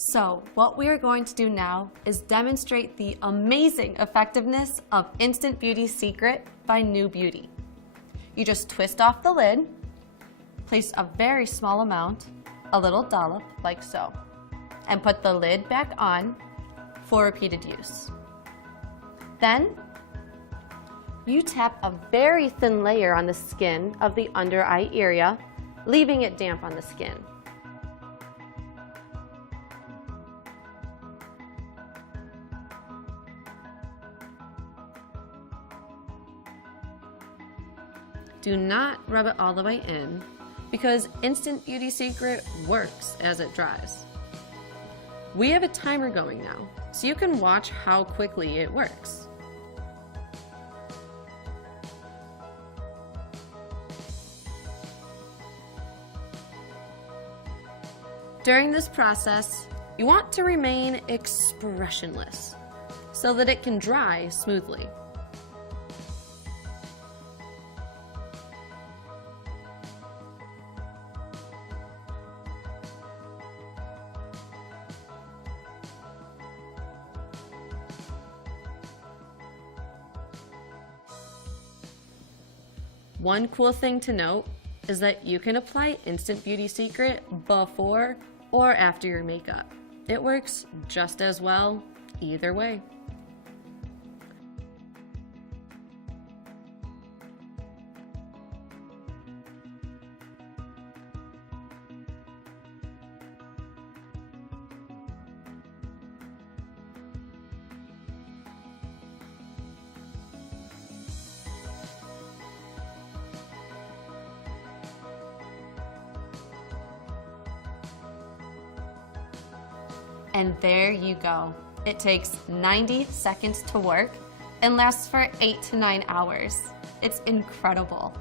So what we are going to do now is demonstrate the amazing effectiveness of Instant Beauty Secret by NeuBeauty. You just twist off the lid, place a very small amount, a little dollop like so, and put the lid back on for repeated use. Then, you tap a very thin layer on the skin of the under eye area, leaving it damp on the skin. Do not rub it all the way in because Instant Beauty Secret works as it dries. We have a timer going now, so you can watch how quickly it works. During this process, you want to remain expressionless so that it can dry smoothly. One cool thing to note is that you can apply Instant Beauty Secret before or after your makeup. It works just as well either way. And there you go. It takes 90 seconds to work and lasts for 8 to 9 hours. It's incredible.